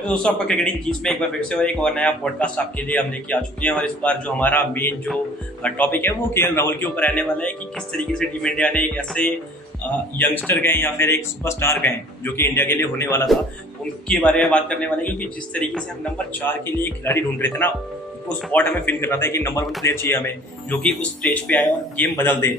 स्वागत है दोस्तों आपका क्रिकेटिंग चीज में एक बार फिर से और एक और नया पॉडकास्ट आपके लिए हम लेके आ चुके हैं। और इस बार जो हमारा मेन जो टॉपिक है वो केएल राहुल के ऊपर रहने वाला है कि किस तरीके से टीम इंडिया ने एक ऐसे यंगस्टर गए या फिर एक सुपरस्टार गए जो कि इंडिया के लिए होने वाला था, उनके बारे में बात करने वाले हैं। क्योंकि जिस तरीके से हम नंबर 4 के लिए खिलाड़ी ढूंढ रहे थे ना, वो स्पॉट हमें फील कर रहा था कि नंबर 1 प्लेयर चाहिए हमें जो कि उस स्टेज पे आए और गेम बदल दे।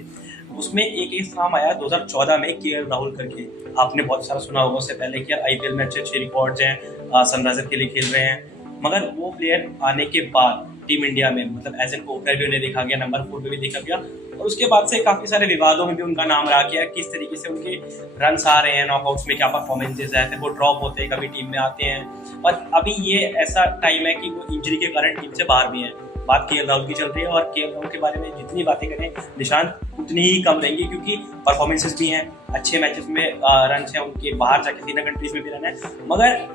उसमें एक नाम आया 2014 में केएल राहुल करके, आपने बहुत सारा सुना होगा उससे पहले कि यार आईपीएल में अच्छे रिकॉर्ड्स हैं, सनराइजर के लिए खेल रहे हैं। मगर वो प्लेयर आने के बाद टीम इंडिया में मतलब एज एन ओपनर भी उन्हें देखा गया, नंबर 4 पे भी देखा गया और उसके बाद से काफी सारे विवादों में भी उनका नाम रहा किया। किस तरीके से उनके रन्स आ रहे हैं नॉकआउट्स में, क्या परफॉर्मेंसेज है, फिर वो ड्रॉप होते हैं, कभी टीम में आते हैं। और अभी ये ऐसा टाइम है कि वो इंजरी के कारण टीम से बाहर भी हैं। बात केएल राहुल की चल रही है और केएल राहुल के बारे में जितनी बातें करें निशांत उतनी ही कम रहेंगी, क्योंकि परफॉर्मेंसेस भी हैं, अच्छे मैचेस में रन हैं उनके, बाहर जाके 3 कंट्रीज में भी रन है, मगर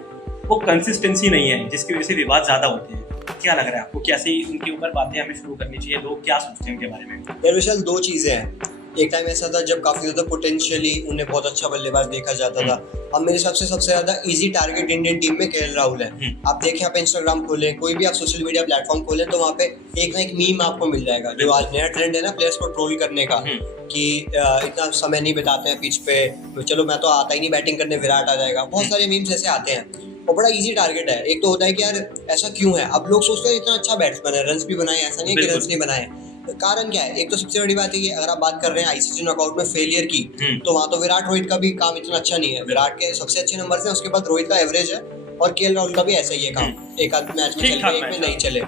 वो कंसिस्टेंसी नहीं है जिसकी वजह से विवाद ज़्यादा होते हैं। क्या लग रहा है आपको, कैसे उनके ऊपर बातें हमें शुरू करनी चाहिए, लोग क्या सोचते हैं उनके बारे में? यार विशाल, दो चीज़ें हैं। एक टाइम ऐसा था जब काफ़ी ज़्यादा पोटेंशियली उन्हें बहुत अच्छा बल्लेबाज देखा जाता था। अब मेरे हिसाब से सबसे ज़्यादा इजी टारगेट इंडियन टीम में केएल राहुल है। आप देखें, आप इंस्टाग्राम खोलें, कोई भी आप सोशल मीडिया प्लेटफॉर्म खोलें तो वहाँ पे एक ना एक मीम आपको मिल जाएगा। जो आज नया ट्रेंड है ना प्लेयर्स को ट्रोल करने का, कि इतना समय नहीं बिताते हैं पिच पे, तो चलो मैं तो आता ही नहीं बैटिंग करने, विराट आ जाएगा। बहुत सारे मीम्स ऐसे आते हैं और बड़ा इजी टारगेट है। एक तो होता है कि यार ऐसा क्यों है, अब लोग सोचते हैं इतना अच्छा बैट्समैन है, रन्स भी बनाए, ऐसा नहीं कि रन्स नहीं बनाए। कारण क्या है? एक तो सबसे बड़ी बात है कि अगर आप बात कर रहे हैं आईसीसी नॉकआउट में फेलियर की, तो वहाँ तो विराट रोहित का भी काम इतना अच्छा नहीं है। विराट के सबसे अच्छे नंबर हैं, उसके बाद रोहित का एवरेज है और केएल राहुल का भी ऐसा ही है काम, एक आध मैच में चले, एक में नहीं चले।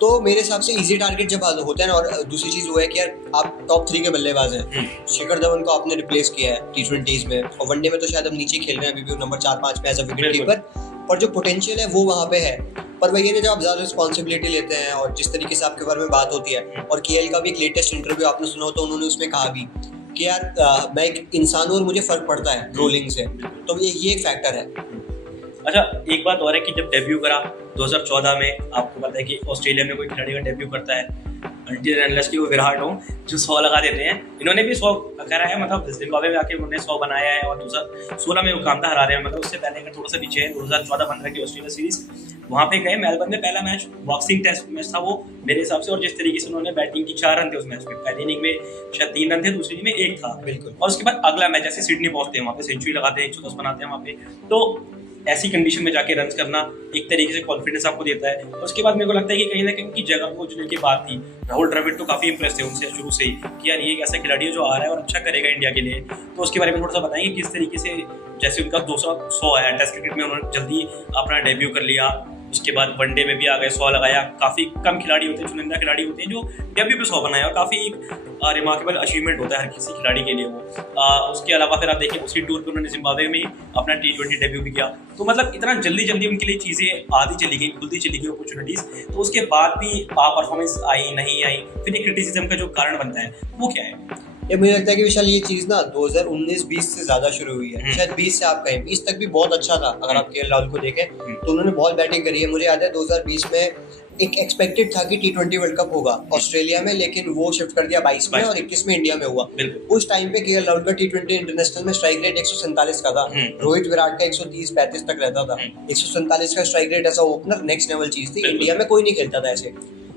तो मेरे हिसाब से इजी टारगेट जब होते हैं ना। और दूसरी चीज वो है कि यार आप टॉप 3 के बल्लेबाज हैं। शिखर धवन को आपने रिप्लेस किया है टी20s में, और वनडे में तो शायद हम नीचे खेल रहे हैं, अभी भी नंबर 4-5 पे एज अ विकेट कीपर, पर जो पोटेंशियल है वो वहाँ पे है। पर वही है, जब आप ज़्यादा रिस्पॉन्सिबिलिटी लेते हैं और जिस तरीके से आपके बारे में बात होती है, और केएल का भी एक लेटेस्ट इंटरव्यू आपने सुना हो तो उन्होंने उसमें कहा भी कि यार मैं एक इंसान हूं और मुझे फर्क पड़ता है ट्रोलिंग से, तो ये एक फैक्टर है। अच्छा, एक बात और है कि जब डेब्यू करा 2014 में, आपको पता है कि ऑस्ट्रेलिया में कोई खिलाड़ी का डेब्यू करता है अनटिल अनलेस कि वो विराट हो जो 100 लगा देते हैं। इन्होंने भी 100 करा है, मतलब जिम्बाब्वे में आके उन्होंने 100 बनाया है और 2016 में वो कामता हरा रहे हैं। मतलब उससे पहले का थोड़ा सा पीछे है, 2014-15 की ऑस्ट्रेलिया सीरीज, वहाँ पे गए मेलबर्न में, पहला मैच बॉक्सिंग टेस्ट मैच था वो मेरे हिसाब से। और जिस तरीके से उन्होंने बैटिंग की, 4 रन थे उस मैच में, पहली इनिंग में शायद 3 रन थे, दूसरी इनिंग में 1 था बिल्कुल। और उसके बाद अगला मैच जैसे सिडनी पहुंचते हैं, वहाँ पे सेंचुरी लगाते हैं, 110 बनाते हैं वहाँ पे। तो ऐसी कंडीशन में जाके रन करना एक तरीके से कॉन्फिडेंस आपको देता है। और उसके बाद मेरे को लगता है कि कहीं ना कहीं उनकी जगह को चुनने की बात थी। राहुल द्रविड़ तो काफी इंप्रेस थे उनसे शुरू से ही कि यार ये एक ऐसा खिलाड़ी है जो आ रहा है और अच्छा करेगा इंडिया के लिए। तो उसके बारे में थोड़ा सा बताएंगे किस तरीके से, जैसे उनका 200 है टेस्ट क्रिकेट में, उन्होंने जल्दी अपना डेब्यू कर लिया, उसके बाद वनडे में भी आ गए, 100 लगाया। काफ़ी कम खिलाड़ी होते हैं, चुनिंदा खिलाड़ी होते हैं जो डेब्यू पे 100 बनाया, और काफ़ी एक रिमार्केबल अचीवमेंट होता है हर किसी खिलाड़ी के लिए वो। उसके अलावा फिर आप देखिए उसी टूर पे उन्होंने जिम्बाब्वे में ही अपना T20 डेब्यू भी किया। तो मतलब इतना जल्दी उनके लिए चीज़ें आधी चली गई, खुलती चली गई अपॉर्चुनिटीज़। तो उसके बाद भी परफॉर्मेंस आई नहीं आई, फिर एक क्रिटिसिज्म का जो कारण बनता है वो क्या है? ये मुझे लगता है कि विशाल ये चीज़ ना 2019-20 से ज़्यादा शुरू हुई है, शायद 20 से आप कहें, 20 तक भी बहुत अच्छा था। अगर आप केएल राहुल को देखें तो उन्होंने बहुत बैटिंग करी है। मुझे याद है 2020 में एक एक्सपेक्टेड था कि T20 वर्ल्ड कप होगा ऑस्ट्रेलिया में, लेकिन वो शिफ्ट कर दिया 22 में और 21 में इंडिया में हुआ। उस टाइम पे केएल राहुल का T20 इंटरनेशनल में स्ट्राइक रेट 147 का था, रोहित विराट का 130-35 तक रहता था। 147 का स्ट्राइक रेट ऐसा ओपनर नेक्स्ट लेवल चीज थी, इंडिया में कोई नहीं खेलता था ऐसे।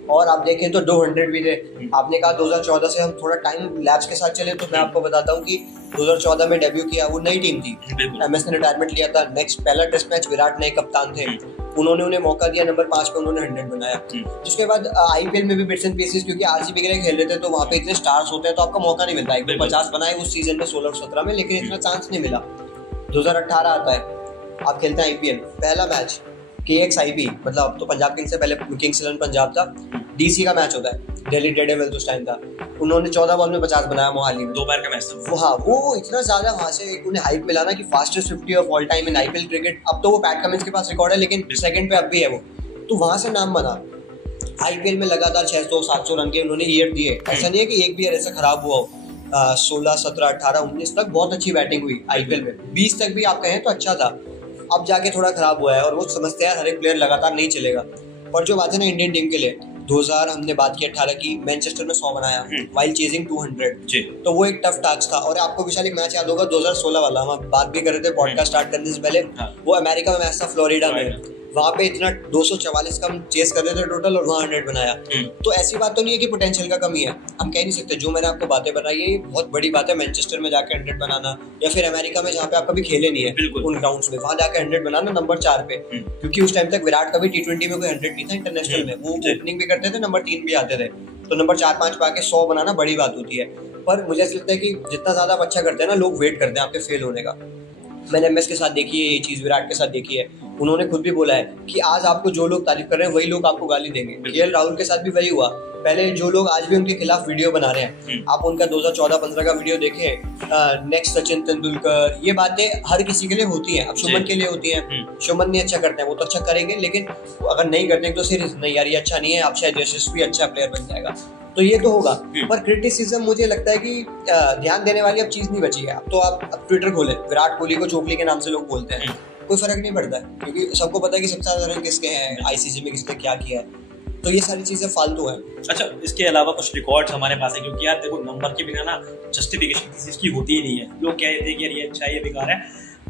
और आप देखें तो 200 भी थे। आपने कहा 2014 से हम थोड़ा टाइम लैप्स के साथ चले, तो मैं आपको बताता हूँ कि 2014 में डेब्यू किया, वो नई टीम थी, एमएस ने रिटायरमेंट लिया था। नेक्स्ट पहला टेस्ट मैच विराट नए कप्तान थे, उन्होंने उन्हें मौका दिया, नंबर 5 पे उन्होंने 100 बनाया। जिसके बाद आईपीएल में भी बिट्स एंड पीसेस, क्योंकि आरसीबी के लिए खेल रहे थे तो वहाँ पे इतने स्टार्स होते हैं तो आपका मौका नहीं मिलता। 50 बनाए उस सीजन में 16-17 में, लेकिन इतना चांस नहीं मिला। 2018 आता है, आप खेलते हैं आईपीएल, पहला मैच KXIB, मतलब अब तो पंजाब किंग्स से पहले किंग्स 11 पंजाब था, डीसी का मैच होता है, दिल्ली डेयरडेविल्स उस टाइम था। उन्होंने 14 बॉल में 50 बनाया मोहाली में, दोपहर का मैच था वो। हाँ, वो इतना ज्यादा वहाँ से उन्हें हाइप मिला ना कि fastest 50 of all time in IPL cricket. अब तो वो पैट कमिंस के पास रिकॉर्ड है, लेकिन सेकंड पे अब भी है वो। तो वहाँ से नाम बना। आईपीएल में लगातार 600-700 रन के उन्होंने ईयर दिए। ऐसा नहीं है कि एक भी ईयर ऐसा खराब हुआ हो। 16, 17, 18, 19 तक बहुत अच्छी बैटिंग हुई आईपीएल में। 20 तक भी आप कहें तो अच्छा था। अब जाके थोड़ा खराब हुआ है और वो समझते हैं हर एक प्लेयर लगातार नहीं चलेगा। पर जो बात है ना इंडियन टीम के लिए, 2000 हमने बात की 18 की, मैनचेस्टर में 100 बनाया वाइल चेजिंग 200 जी। तो वो एक टफ टास्क था। और आपको विशाल एक मैच याद होगा 2016 वाला, हम बात भी कर रहे थे पॉडकास्ट स्टार्ट करने से पहले, वो अमेरिका में मैच था, फ्लोरिडा में। वहाँ पे इतना 244 का हम चेस कर रहे थे टोटल और वहाँ 100 बनाया। तो ऐसी बात तो नहीं है कि पोटेंशियल का कमी है, हम कह नहीं सकते। जो मैंने आपको बातें बताई है ये बहुत बड़ी बात है, मैनचेस्टर में जाकर 100 बनाना या फिर अमेरिका में जहाँ पे आप कभी खेले नहीं है उन ग्राउंड्स में, वहाँ जाकर 100 बनाना नंबर 4 पे। क्योंकि उस टाइम तक विराट का भी T20 में कोई 100 नहीं था इंटरनेशनल में, वो ओपनिंग भी करते थे, नंबर 3 भी आते थे। तो नंबर 4-5 पे आके 100 बनाना बड़ी बात होती है। पर मुझे ऐसा लगता है कि जितना ज्यादा आप अच्छा करते हैं ना, लोग वेट करते हैं आपके फेल होने का। मैंने MS के साथ देखी है ये चीज, विराट के साथ देखी है। उन्होंने खुद भी बोला है कि आज आपको जो लोग तारीफ कर रहे हैं वही लोग आपको गाली देंगे। KL राहुल के साथ भी वही हुआ। पहले जो लोग आज भी उनके खिलाफ वीडियो बना रहे हैं, आप उनका 2014-15 का वीडियो देखें, नेक्स्ट सचिन तेंदुलकर, ये बातें हर किसी के लिए होती हैं। अब शुभमन के लिए होती हैं, शुभमन नहीं अच्छा करते हैं, वो तो अच्छा करेंगे, लेकिन अगर नहीं करते तो सीरीज नहीं यार ये अच्छा नहीं है, आप शायद यशस्वी अच्छा प्लेयर बन जाएगा, तो ये तो होगा। पर क्रिटिसिज्म मुझे लगता है कि ध्यान देने वाली अब चीज नहीं बची है। अब तो आप ट्विटर खोले, विराट कोहली को चोपली के नाम से लोग बोलते हैं, कोई फर्क नहीं पड़ता है, क्योंकि सबको पता है कि सबसे ज्यादा रन किसके हैं, ICC में किसने क्या किया है। तो ये सारी चीजें फालतू है। अच्छा, इसके अलावा कुछ रिकॉर्ड्स हमारे पास है, क्योंकि यार देखो नंबर के बिना ना जस्टिफिकेशन किसी चीज की होती ही नहीं है। लोग कह देते हैं कि यार ये अच्छा है, ये बेकार है।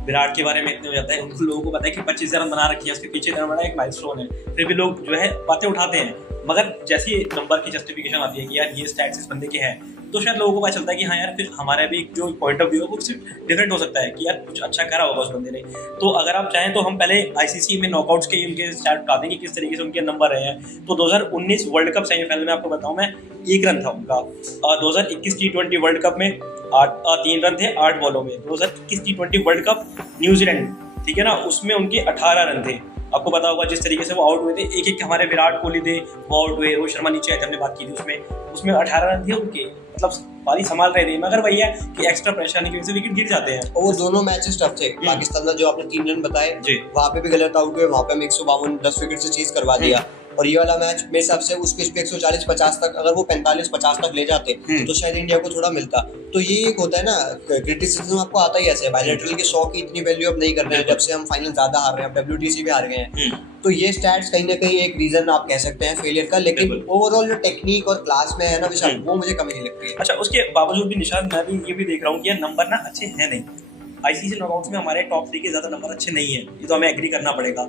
विराट के बारे में इतने हो जाता है, उनको लोगों को पता है कि 25 रन बना रखी है, उसके पीछे इतना बड़ा एक माइलस्टोन है, फिर भी लोग जो है बातें उठाते हैं। मगर जैसी नंबर की जस्टिफिकेशन आती है कि यार ये स्टैट्स इस बंदे के हैं, तो शायद लोगों को पता चलता है कि हाँ यार फिर हमारा भी जो पॉइंट ऑफ व्यू है वो सिर्फ डिफरेंट हो सकता है कि यार कुछ अच्छा करा होगा उस बंदे ने। तो अगर आप चाहें तो हम पहले ICC में नॉकआउट्स के उनके स्टैट बता दें कि किस तरीके से उनके नंबर रहे हैं। तो 2019 वर्ल्ड कप सेमीफाइनल में आपको बताऊं मैं, 1 रन था उनका। 2021 T20 वर्ल्ड कप में 3 रन थे 8 बॉलों में। 2021 T20 वर्ल्ड कप न्यूजीलैंड, ठीक है ना, उसमें उनके 18 रन थे। आपको पता होगा जिस तरीके से वो आउट हुए थे, एक हमारे विराट कोहली थे वो आउट हुए, रोहित शर्मा नीचे आए थे, हमने बात की थी उसमें 18 रन थे उनके, मतलब पारी संभाल रहे थे। मगर वही है कि एक्स्ट्रा प्रेशर आने की वजह से विकेट गिर जाते हैं। और वो दोनों मैचेस टफ थे। पाकिस्तान का जो आपने 3 रन बताए वहाँ पे भी गलत आउट हुए, वहाँ पे हम 152 10 विकेट से चेज करवा दिया। और ये वाला मैच मेरे हिसाब से उस पिच पे 140-50 तक, अगर वो 45-50 तक ले जाते तो शायद इंडिया को थोड़ा मिलता। तो ये एक होता है ना, क्रिटिसिज्म आपको आता ही ऐसे है। बायलैटरल के 100 की इतनी वैल्यू अब नहीं कर रहे हैं, जब से हम फाइनल ज्यादा हार रहे हैं, WTC भी हार गए हैं। तो ये स्टैट्स कहीं ना कहीं एक रीजन आप कह सकते हैं फेलियर का, लेकिन ओवरऑल जो टेक्निक और क्लास में है ना विशाल, वो मुझे कमी नहीं लगती है। अच्छा, उसके बावजूद भी निशान, मैं भी ये भी देख रहा हूँ कि नंबर ना अच्छे हैं नहीं। ICC नॉकआउट्स में हमारे टॉप 3 के ज़्यादा नंबर अच्छे नहीं है, ये तो हमें एग्री करना पड़ेगा।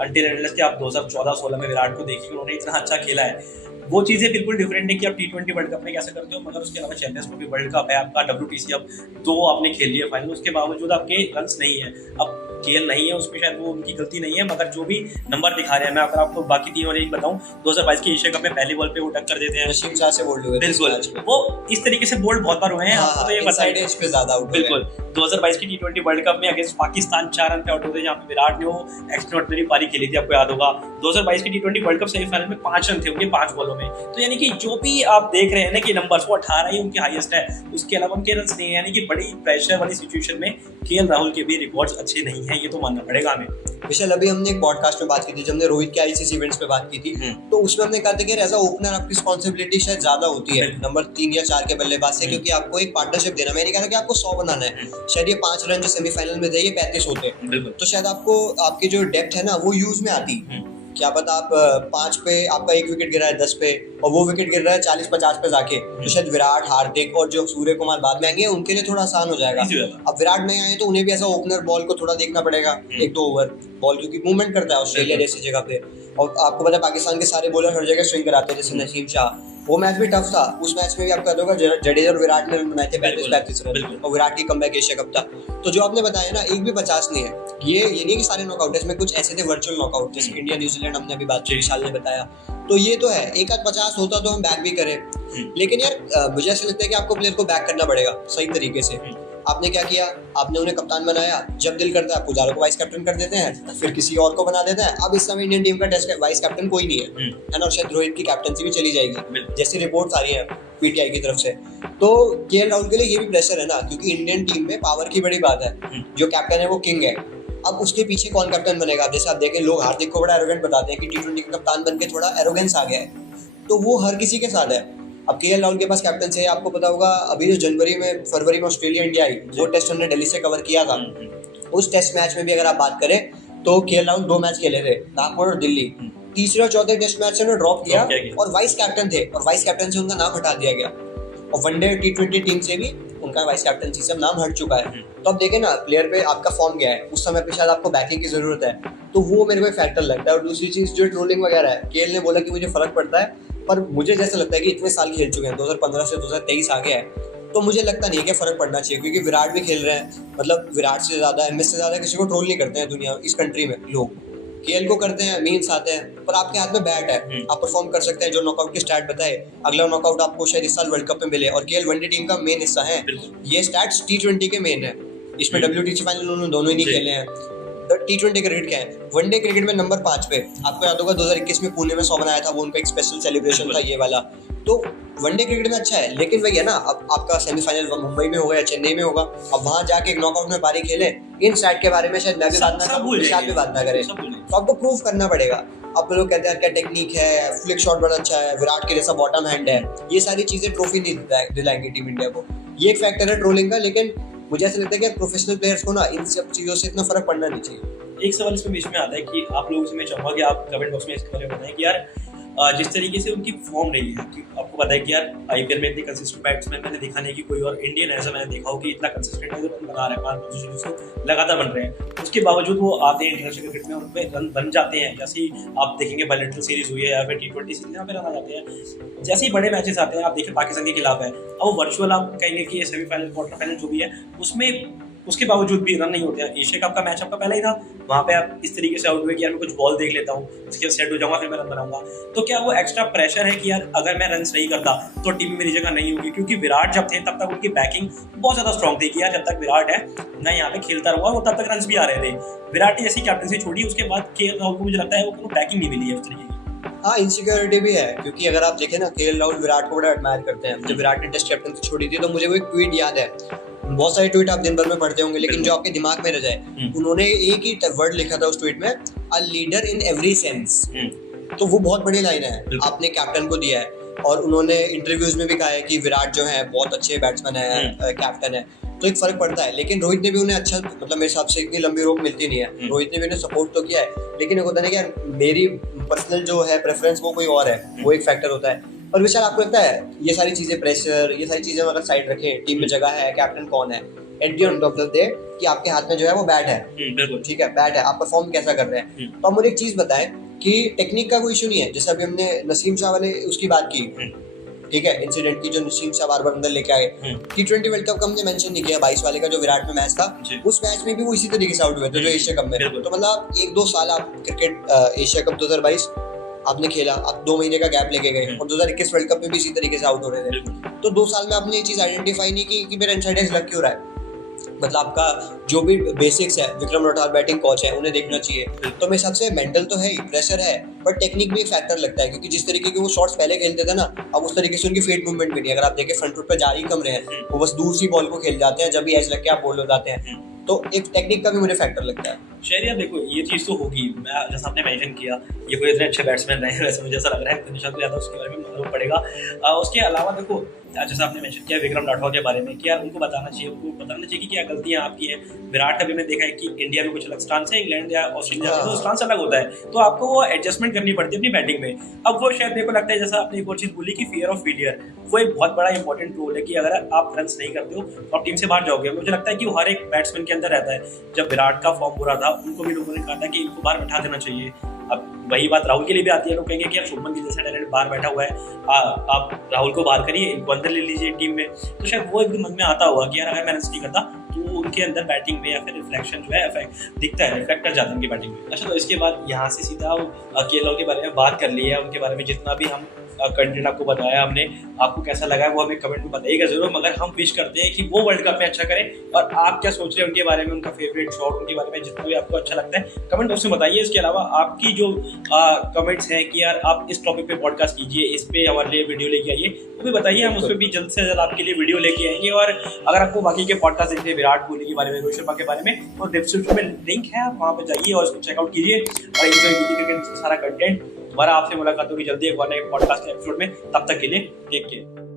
अनटिल अनलेस कि आप 2014-16 में विराट को देखिए, उन्होंने इतना अच्छा खेला है, वो चीज़ें बिल्कुल डिफरेंट है कि आप T20 वर्ल्ड कप में कैसे करते हो। मगर उसके अलावा चैंपियंस ट्रॉफी वर्ल्ड कप है आपका, WTC अब 2 आपने खेल लिया फाइनल, उसके बावजूद आपके रन्स नहीं है। अब KL नहीं है उसमें, शायद वो उनकी गलती नहीं है, मगर जो भी नंबर दिखा रहे हैं, मैं अगर आपको बाकी 3 और 1 बताऊं, 2022 के एशिया कप में पहले बॉल पे वो टक्कर देते हैं, नसीम शाह से बोल्ड हुए, बिल्कुल वो इस तरीके से बोल्ड बहुत बार हुए हैं। आपको तो ये पता है पे ज्यादा आउट, बिल्कुल। 2022 की T20 वर्ल्ड कप में अगेंस्ट पाकिस्तान 4 रन पे आउट होते हैं, जहाँ पे विराट ने वो एक्स्ट्राऑर्डिनरी पारी खेली थी, आपको याद होगा। 2022 की T20 वर्ल्ड कप सेमीफाइनल में 5 रन थे उनके 5 बॉलों में। तो यानी कि जो भी आप देख रहे हैं ना कि नंबर्स, वो 18 ही उनके हाईएस्ट है, उसके अलावा उनके रन नहीं है। यानी कि बड़ी प्रेशर वाली सिचुएशन में KL राहुल के भी रिकॉर्ड्स अच्छे नहीं हैं, ये तो मानना पड़ेगा हमें। विशाल, अभी हमने एक पॉडकास्ट में बात की थी, जब हमने रोहित के ICC इवेंट्स पे बात की थी, तो उसमें हमने कहा था कि एज अ ओपनर आपकी रिस्पॉन्सिबिलिटी शायद ज्यादा होती है नंबर 3 या 4 के बल्लेबाज से, क्योंकि आपको एक पार्टनरशिप देना। मैं नहीं कह रहा कि आपको 100 बनाना है, शायद ये 5 रन जो सेमीफाइनल में थे ये 35 होते, तो शायद आपको आपकी जो डेप्थ है ना वो यूज में आती। क्या पता आप 5 पे आपका 1 विकेट गिरा है 10 पे, और वो विकेट गिर रहा है 40-50 पे जाके, तो शायद विराट, हार्दिक और जो सूर्य कुमार बाद में आएंगे उनके लिए थोड़ा आसान हो जाएगा। अब विराट नहीं आए तो उन्हें भी ऐसा ओपनर बॉल को थोड़ा देखना पड़ेगा, 1-2 ओवर बॉल, क्योंकि मूवमेंट करता है ऑस्ट्रेलिया जैसी जगह पे। और आपको पता है पाकिस्तान के सारे बॉलर हर जगह स्विंग कराते हैं, जैसे नसीम शाह। वो मैच भी टफ था, उस मैच में भी आपका होगा जडेजा और विराट ने रन बनाए थे 35 रन, और विराट की कमबैक एशिया कप था। तो जो आपने बताया ना, एक भी 50 नहीं है, ये नहीं है कि सारे नॉकआउट है, इसमें कुछ ऐसे थे वर्चुअल नॉकआउट, जैसे इंडिया न्यूजीलैंड हमने अभी बात की, विशाल ने बताया। तो ये तो है, एक आध 50 होता तो हम बैक भी करें, लेकिन यार मुझे ऐसा लगता है कि आपको प्लेयर को बैक करना पड़ेगा सही तरीके से। आपने क्या किया, आपने उन्हें कप्तान बनाया, जब दिल करता है पुजारा को वाइस कैप्टन कर देते हैं, फिर किसी और को बना देते हैं। अब इस समय इंडियन टीम का टेस्ट वाइस कैप्टन कोई नहीं है ना, और शायद रोहित की कैप्टनसी भी चली जाएगी, जैसी रिपोर्ट्स आ रही है PTI की तरफ से। तो KL राहुल के लिए ये भी प्रेशर है ना, क्योंकि इंडियन टीम में पावर की बड़ी बात है, जो कैप्टन है वो किंग है। अब उसके पीछे कौन कैप्टन बनेगा? जैसे आप देखें, लोग हार्दिक को बड़ा एरोगेंट बताते हैं कि T20 का कप्तान बन के थोड़ा एरोगेंस आ गया है, तो वो हर किसी के साथ है। अब KL राहुल के पास कैप्टन से, आपको पता होगा अभी जो फरवरी में ऑस्ट्रेलिया इंडिया आई, वो टेस्ट हमने दिल्ली से कवर किया था। उस टेस्ट मैच में भी अगर आप बात करें तो KL राहुल 2 मैच खेले थे, नागपुर और दिल्ली। तीसरे और चौथे टेस्ट मैच से उन्होंने ड्रॉप किया और वाइस कैप्टन थे, और वाइस कैप्टन से उनका नाम हटा दिया गया। और वनडे T20 टीम से भी उनका वाइस कैप्टनसी से नाम हट चुका है। तो अब देखें ना प्लेयर पे आपका फॉर्म गया है, उस समय पे शायद आपको बैकिंग की जरूरत है, तो वो मेरे को फैक्टर लगता है। और दूसरी चीज जो ट्रोलिंग वगैरह है, केएल ने बोला कि मुझे फर्क पड़ता है, पर मुझे जैसा लगता है कि इतने साल खेल चुके हैं, 2015 से 2023 आ गया है, तो मुझे लगता नहीं है कि फर्क पड़ना चाहिए, क्योंकि विराट भी खेल रहे हैं। मतलब विराट से ज्यादा, एमएस से ज्यादा किसी को ट्रोल नहीं करते हैं दुनिया इस कंट्री में लोग। केएल को करते हैं, मीम्स आते हैं, पर आपके हाथ में बैट है, आप परफॉर्म कर सकते हैं। जो नॉकआउट की स्टैट बताए, अगला नॉकआउट आपको शायद इस साल वर्ल्ड कप में मिले, और केएल वनडे टीम का मेन हिस्सा है। ये स्टैट्स टी20 के मेन है, इसमें WTC फाइनल उन्होंने दोनों ही नहीं खेले हैं। टी20 क्रिकेट क्या है, वनडे क्रिकेट में नंबर 5 पे। आपको याद होगा 2021 में पुणे में 100 बनाया था, वो उनका एक स्पेशल सेलिब्रेशन था ये वाला। तो वनडे क्रिकेट में अच्छा है, लेकिन वही है ना, अब आपका सेमीफाइनल मुंबई में होगा या चेन्नई में होगा, अब वहां जाके एक नॉकआउट में पारी खेले, इन स्टैट के बारे में शायद मैं भी बात ना करूं, विशाल भी बात ना करे, तो आपको प्रूव करना पड़ेगा। अब लोग कहते हैं क्या टेक्निक है, फ्लिक शॉट बड़ा अच्छा है, विराट के जैसा बॉटम हैंड है, ये सारी चीजें ट्रॉफी नहीं दिलाएंगे टीम इंडिया को। ये एक फैक्टर है ट्रोलिंग का, लेकिन मुझे ऐसा लगता है कि प्रोफेशनल प्लेयर्स को ना इन सब चीजों से इतना फर्क पड़ना नहीं चाहिए। एक सवाल इसमें बीच में आता है कि आप लोगों से मैं चाहूँगा कि आप कमेंट बॉक्स में इसके बारे में बताएं कि यार जिस तरीके से उनकी फॉर्म रही है, कि आपको पता है कि यार आईपीएल में इतने कंसिस्टेंट बैट्समैन मैंने देखा नहीं कि कोई और इंडियन ऐसा मैंने देखा हो कि इतना कंसिस्टेंट है, जो रन बना रहा है 5 पोजीशन से लगातार बन रहे हैं, उसके बावजूद वो आते हैं इंटरनेशनल क्रिकेट में और उनपे रन बन जाते हैं। जैसे ही आप देखेंगे बायलैटरल सीरीज हुई है या फिर T20 सीरीज, यहाँ पे रन आ जाते हैं। जैसे ही बड़े मैचेस आते हैं, आप देखिए पाकिस्तान के खिलाफ है, अब वर्चुअल आप कहेंगे कि सेमीफाइनल क्वार्टर फाइनल जो भी है उसमें उसके बावजूद भी रन नहीं होते हैं। एशिया कप का मैच आपका पहला ही था, वहाँ पे आप इस तरीके से आउट हुए कि यार मैं कुछ बॉल देख लेता हूँ, उसके बाद सेट हो जाऊंगा, फिर मैं रन बनाऊंगा। तो क्या वो एक्स्ट्रा प्रेशर है कि यार अगर मैं रन नहीं करता तो टीम में मेरी जगह नहीं होगी? क्योंकि विराट जब थे तब तक उनकी बैकिंग बहुत ज्यादा स्ट्रॉन्ग थी कि यार जब तक विराट है मैं यहाँ पे खेलता रहूंगा, वो तब तक रन भी आ रहे थे। विराट ने ऐसी कैप्टनसी छोड़ी, उसके बाद केएल राहुल को मुझे लगता है वो कोनो बैकिंग नहीं मिली है उस तरीके की। हाँ, इनसिक्योरिटी भी है, क्योंकि अगर आप देखें ना, केएल राहुल विराट को बड़ा एडमायर करते हैं। जब विराट ने टेस्ट कैप्टनसी छोड़ी थी, तो मुझे वो एक ट्वीट याद है, बहुत सारे ट्वीट आप दिन भर में पढ़ते होंगे, लेकिन जो आपके दिमाग में रह जाए, उन्होंने एक ही वर्ड लिखा था उस ट्वीट में, a leader in every sense. तो वो बहुत बड़ी लाइन है, आपने कैप्टन को दिया है। और उन्होंने इंटरव्यूज में भी कहा है कि विराट जो है बहुत अच्छे बैट्समैन है, कैप्टन है, तो एक फर्क पड़ता है। लेकिन रोहित ने भी उन्हें अच्छा, मतलब मेरे हिसाब से इतनी लंबी रोक मिलती नहीं है, रोहित ने भी उन्हें सपोर्ट तो किया है, लेकिन एक होता है कि यार मेरी पर्सनल जो है प्रेफरेंस वो कोई और है, वो एक फैक्टर होता है। और विशाल, आपको लगता है ये सारी चीजें, प्रेशर, ये सारी चीजें अगर साइड रखें, टीम में जगह है, कैप्टन कौन है, at the end of the day कि आपके हाथ में जो है वो बैट है, ठीक है, बैट है, आप परफॉर्म कैसा कर रहे हैं। तो आप मुझे एक चीज बताएं कि टेक्निक का कोई इशू नहीं है, जैसे अभी हमने नसीम शाह वाले उसकी बात की, ठीक है, इंसिडेंट की, जो नसीम शाह बार बार अंदर लेके आए। T20 वर्ल्ड कप का हमने मेंशन नहीं किया, 22 वाले का जो विराट में मैच था, उस मैच में भी वो इसी तरीके से आउट हुए थे जो एशिया कप में। तो मतलब 1-2 साल आप क्रिकेट, एशिया कप 2022 आपने खेला, आप 2 महीने का गैप लेके गए, और 2021 वर्ल्ड कप में भी इसी तरीके से आउट हो रहे थे। तो 2 साल में आपने ये चीज आइडेंटिफाई नहीं की कि मेरा इनसाइड एज लग क्यों रहा है। मतलब आपका जो भी बेसिक्स है, विक्रम रौटाल बैटिंग कोच है, उन्हें देखना चाहिए। तो मेरे हिसाब से मेंटल तो है ही, प्रेशर है, पर टेक्निक भी एक फैक्टर लगता है, क्योंकि जिस तरीके के वो शॉट्स पहले खेलते थे ना, अब उस तरीके से उनकी फीट मूवमेंट भी नहीं है। अगर आप देखें फ्रंट फुट पे जा ही कम रहे हैं, वो बस दूर सी बॉल को खेल जाते हैं, जब भी एज लग के आप बोल हो जाते हैं। तो एक टेक्निक का भी मुझे फैक्टर लगता है। शहरिया, देखो ये चीज़ तो होगी, मैं जैसा आपने मेंशन किया, ये कोई इतने अच्छे बैट्समैन रहे हैं, वैसे मुझे ऐसा लग रहा है निशांत को ज़्यादा उसके बारे में मालूम पड़ेगा। उसके अलावा देखो, जैसा आपने मेंशन किया विक्रम राठौर के बारे में, क्या उनको बताना चाहिए, कि क्या गलतियां आपकी हैं। विराट अभी मैं देखा है कि इंडिया में कुछ अलग स्टांस है, इंग्लैंड या ऑस्ट्रेलिया में तो स्टांस अलग होता है, तो आपको वो एडजस्टमेंट करनी पड़ती है अपनी बैटिंग में। अब वो शायद मेरे को लगता है, जैसा आपने एक और चीज़ बोली कि फियर ऑफ फेलियर, वो एक बहुत बड़ा इंपॉर्टेंट रोल है कि अगर आप रन नहीं करते हो तो आप टीम से बाहर जाओगे। मुझे लगता है कि वो हर एक बैट्समैन के अंदर रहता है। जब विराट का फॉर्म बुरा था, उनको भी लोगों ने कहा था कि इनको बाहर बैठा देना चाहिए। अब वही बात राहुल के लिए भी आती है, लोग कहेंगे कि यार शुभमन गिल जैसा टैलेंट बाहर बैठा हुआ है, आप राहुल को बाहर करिए, इनको अंदर ले लीजिए टीम में। तो शायद वो एकदम मन में आता होगा कि यार अगर मैं रन नहीं करता तो उनके अंदर बैटिंग में या फिर रिफ्लेक्शन जो है इफेक्ट दिखता है, इफेक्ट कर जाता है उनकी बैटिंग में। अच्छा, तो इसके बाद यहाँ से सीधा केएल राहुल के बारे में बात कर ली है, उनके बारे में जितना भी हम कंटेंट आपको बताया हमने, आपको कैसा लगा है वो हमें कमेंट में बताइएगा जरूर। मगर हम विश करते हैं कि वो वर्ल्ड कप में अच्छा करें। और आप क्या सोच रहे हैं उनके बारे में, उनका फेवरेट शॉट, उनके बारे में जितना भी आपको अच्छा लगता है कमेंट बॉक्स में बताइए। इसके अलावा आपकी जो कमेंट्स हैं कि यार आप इस टॉपिक पे पॉडकास्ट कीजिए, इस पे हमारे लिए वीडियो लेके आइए, वो भी बताइए, हम उस पर भी जल्द से जल्द आपके लिए वीडियो लेके आएंगे। और अगर आपको बाकी के पॉडकास्ट देखते हैं विराट कोहली के बारे में, रोहित शर्मा के बारे में, तो डिस्क्रिप्शन में लिंक है, आप वहाँ पर जाइए और उसको चेकआउट कीजिए और एंजॉय कीजिए सारा कंटेंट। दोबारा आपसे मुलाकात होगी जल्दी एक और नए पॉडकास्ट के एपिसोड में, तब तक के लिए टेक केयर।